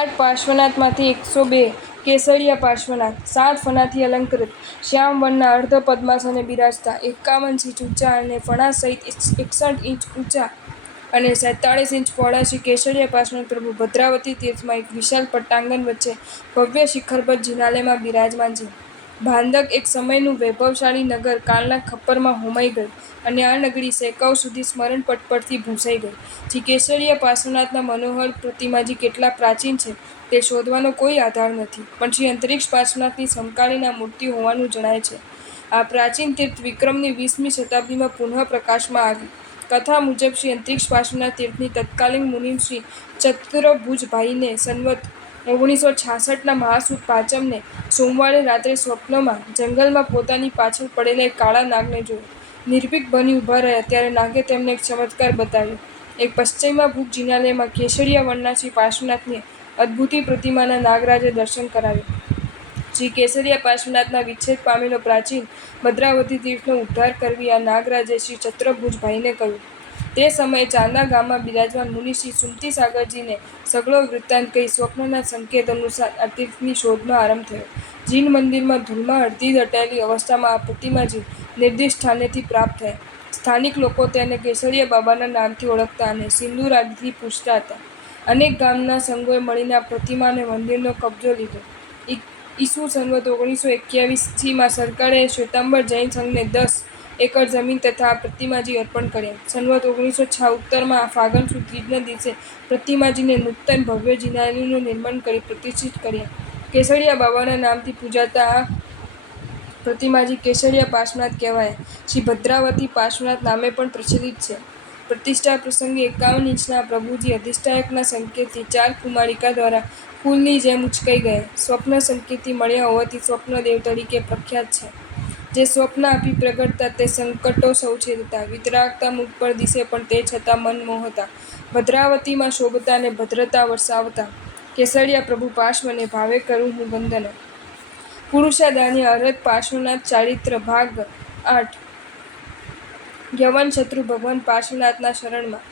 8 પાર્શ્વનાથમાંથી 102 કેસરિયા પાર્શ્વનાથ, 7 ફણાથી અલંકૃત, શ્યામ વર્ણના અર્ધ પદ્માસને બિરાજતા, 51 ઇંચ ઊંચા અને ફણા સહિત 61 ઇંચ ઊંચા અને 47 ઇંચ પહોળા શ્રી કેસરિયા પાર્શ્વનાથ પ્રભુ ભદ્રાવતી તીર્થમાં એક વિશાળ પટાંગણ વચ્ચે ભવ્ય શિખરબદ્ધ જિનાલયમાં બિરાજમાન છે. ભાંદક એક સમયનું વૈભવશાળી નગર કાળના ખપ્પરમાં હોમાઈ ગયું અને આ નગરી સેંકડો સુધી સ્મરણ પટપટથી ભૂંસાઈ ગઈ. શ્રી કેસરિયા પાર્શ્વનાથના મનોહર પ્રતિમાજી કેટલા પ્રાચીન છે તે શોધવાનો કોઈ આધાર નથી, પણ શ્રી અંતરિક્ષ પાર્શ્વનાથની સમકાલીન આ મૂર્તિ હોવાનું જણાય છે. આ પ્રાચીન તીર્થ વિક્રમની 20મી શતાબ્દીમાં પુનઃ પ્રકાશમાં આવ્યું. કથા મુજબ શ્રી અંતરિક્ષ પાર્શ્વનાથ તીર્થની તત્કાલીન મુનિમ શ્રી ચતુરભુજભાઈને સંવત 1966ના મહાસુદ પાંચમને સોમવારે રાત્રે સ્વપ્નમાં જંગલમાં પોતાની પાછળ પડેલા એક કાળા નાગને જોયો. નિર્ભીક બની ઊભા રહ્યા ત્યારે નાગે તેમને એક ચમત્કાર બતાવ્યો. એક પશ્ચિમાભિમુખ જિનાલયમાં કેસરિયા વર્ણના શ્રી પાર્શ્વનાથની અદભુત પ્રતિમાના નાગરાજે દર્શન કરાવ્યા. શ્રી કેસરિયા પાર્શ્વનાથના વિચ્છેદ પામેલો પ્રાચીન ભદ્રાવતી તીર્થનો ઉદ્ધાર કરવી આ નાગરાજે શ્રી ચતુરભુજભાઈને કહ્યું. તે સમયે ચાંદા ગામમાં બિરાજમાન મુનિ શ્રી સુમતિ સાગરજીને સઘળો વૃત્તાંત કહી સ્વપ્નના સંકેત અનુસાર આ તીર્થની શોધનો આરંભ થયો. જીન મંદિરમાં ધૂળમાં અડધી દટાયેલી અવસ્થામાં આ પ્રતિમાજી નિર્દિષ્ટ સ્થાનેથી પ્રાપ્ત થયા. સ્થાનિક લોકો તેને કેસરિયા બાબાના નામથી ઓળખતા અને સિંદૂર આદિથી પૂજતા હતા. અનેક ગામના સંઘોએ મળીને આ પ્રતિમા અને મંદિરનો કબજો લીધો. ઈસુ સંવત 1981માં સરકારે શ્વેતાંબર જૈન સંઘને 10 એકર જમીન તથા આ પ્રતિમાજી અર્પણ કર્યા. સંવત 1976માં ફાગણ સુદ ત્રીજના દિવસે પ્રતિમાજીને નૂતન ભવ્ય જિનાલયનું નિર્માણ કરી પ્રતિષ્ઠિત કર્યા. કેસરિયા બાબાના નામથી પૂજાતા આ પ્રતિમાજી કેસરિયા પાર્શ્વનાથ કહેવાયા. શ્રી ભદ્રાવતી પાર્શ્વનાથ નામે પણ પ્રચલિત છે. પ્રતિષ્ઠા પ્રસંગે 51 ઇંચના પ્રભુજી અધિષ્ઠાયકના સંકેતથી 4 કુમારિકા દ્વારા ફૂલની જેમ ઉંચકાઈ ગયા. સ્વપ્ન સંકેતથી મળ્યા હોવાથી સ્વપ્નદેવ તરીકે પ્રખ્યાત છે. જે સ્વપ્ન આપી પ્રગટતા તે સંકટો સૌ છેદતા, વિતરાગતા મુખ પર દિશે પણ તે છતાં મન મોહતા, ભદ્રાવતીમાં શોભતા અને ભદ્રતા વરસાવતા કેસરિયા પ્રભુ પાર્શ્વને ભાવે કરું હું વંદના. પુરુષાદાની અરહત પાર્શ્વનાથ ચારિત્ર ભાગ 8 યવન શત્રુ ભગવાન પાર્શ્વનાથના શરણમાં.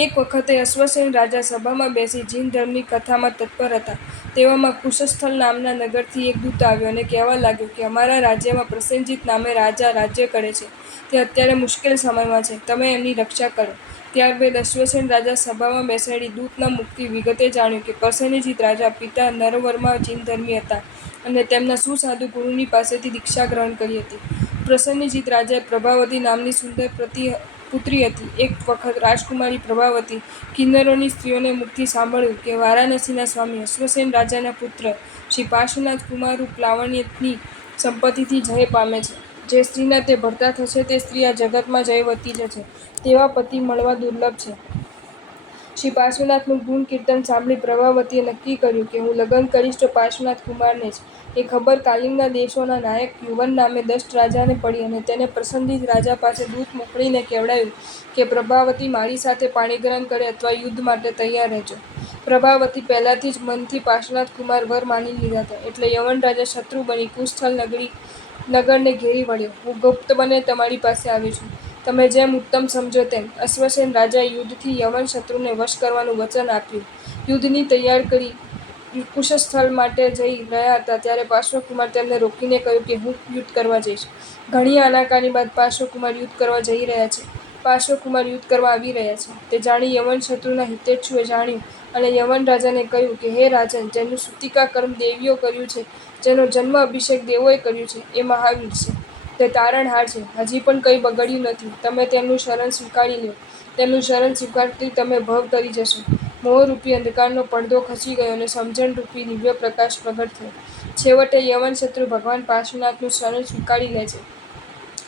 એક વખતે અશ્વસેન રાજા સભામાં બેસી જીન ધર્મની કથામાં તત્પર હતા. તેવામાં કુશસ્થલ નામના નગરથી એક દૂત આવ્યો અને કહેવા લાગ્યો કે અમારા રાજ્યમાં પ્રસેનજીત નામે રાજા રાજ્ય કરે છે. તે અત્યારે મુશ્કેલ સમયમાં છે, તમે એમની રક્ષા કરો. ત્યારબાદ અશ્વસેન રાજા સભામાં બેસાડી દૂતના મુખથી વિગતે જાણ્યું કે પ્રસેનજીત રાજા પિતા નરવર્મા જીનધર્મી હતા અને તેમના સુસાધુ ગુરુની પાસેથી દીક્ષા ગ્રહણ કરી હતી. પ્રસેનજીત રાજાએ પ્રભાવતી નામની સુંદર પુત્રી હતી. એક વખત રાજકુમારી પ્રભાવતી કિન્નરોની સ્ત્રીઓને મુખથી સાંભળ્યું કે વારાણસીના સ્વામી અશ્વસેન રાજાના પુત્ર શ્રી પાર્શ્વનાથ કુમારરૂપ લાવણ્યની સંપત્તિથી જય પામે છે. જે સ્ત્રીના તે ભરતા થશે તે સ્ત્રી આ જગતમાં જયવતી જશે. તેવા પતિ મળવા દુર્લભ છે. શ્રી પાર્શ્વનાથનું ગુણ કીર્તન સાંભળી પ્રભાવતીએ નક્કી કર્યું કે હું લગ્ન કરીશ તો પાર્શ્વનાથ કુમારને જ. એ ખબર કાલિંગના દેશોના નાયક યુવન નામે દષ્ટ રાજાને પડી અને તેને પ્રસેનજીત રાજા પાસે દૂત મોકલીને કહેવડાવ્યું કે પ્રભાવતી મારી સાથે પાણીગ્રહણ કરે અથવા યુદ્ધ માટે તૈયાર રહેજો. પ્રભાવતી પહેલાથી જ મનથી પાર્શ્વનાથ કુમાર વર માની લીધા હતા. એટલે યવન રાજા શત્રુ બની કુશસ્થલ નગરને ઘેરી વળ્યો. હું ગુપ્તબને તમારી પાસે આવ્યો છું. તમે જેમ ઉત્તમ સમજો તેમ. અશ્વસેન રાજાએ યુદ્ધથી યવન શત્રુને વશ કરવાનું વચન આપ્યું. યુદ્ધની તૈયાર કરી કુશસ્થલ માટે જઈ રહ્યા હતા ત્યારે પાર્શ્વકુમાર તેમને રોકીને કહ્યું કે હું યુદ્ધ કરવા જઈશ. ઘણી આનાકાની બાદ પાર્શ્વકુમાર યુદ્ધ કરવા જઈ રહ્યા છે. પાર્શ્વકુમાર યુદ્ધ કરવા આવી રહ્યા છે તે જાણી યવન શત્રુના હિતેચ્છુએ જાણ્યું અને યવન રાજાને કહ્યું કે હે રાજન, જેનું સૂતિકા કર્મ દેવીઓ કર્યું છે, જેનો જન્મ અભિષેક દેવોએ કર્યું છે, એ મહાવીર છે. તે તારણહાર છે. હજી પણ કંઈ બગડ્યું નથી. તમે તેમનું શરણ સ્વીકારી લો. તેમનું શરણ સ્વીકારથી તમે ભવ તરી જશો. મોહરૂપી અંધકારનો પડદો ખસી ગયો અને સમજણરૂપી દિવ્ય પ્રકાશ પ્રગટ થયો. છેવટે યવન શત્રુ ભગવાન પાર્શ્વનાથનું શરણ સ્વીકારી લે છે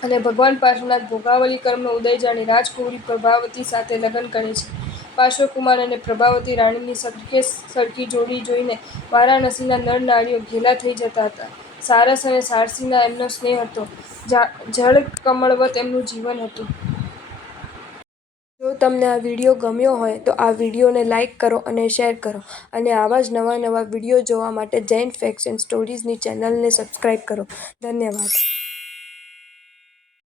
અને ભગવાન પાર્શ્વનાથ ભોગાવલી કર્મનો ઉદય જાણી રાજકુમારી પ્રભાવતી સાથે લગ્ન કરે છે. પાર્શ્વકુમાર અને પ્રભાવતી રાણીની સરખે સરખી જોડી જોઈને વારાણસીના નર નારીઓ ઘેલા થઈ જતા હતા. સારસ અને સારસીના એમનો સ્નેહ હતો. જળ કમળવત એમનું જીવન હતું. જો તમને આ વિડીયો ગમ્યો હોય તો આ વિડીયોને લાઇક કરો અને શેર કરો અને આવા જ નવા વિડીયો જોવા માટે જૈન ફેક્ટ્સ એન્ડ સ્ટોરીઝની ચેનલને સબસ્ક્રાઈબ કરો. ધન્યવાદ.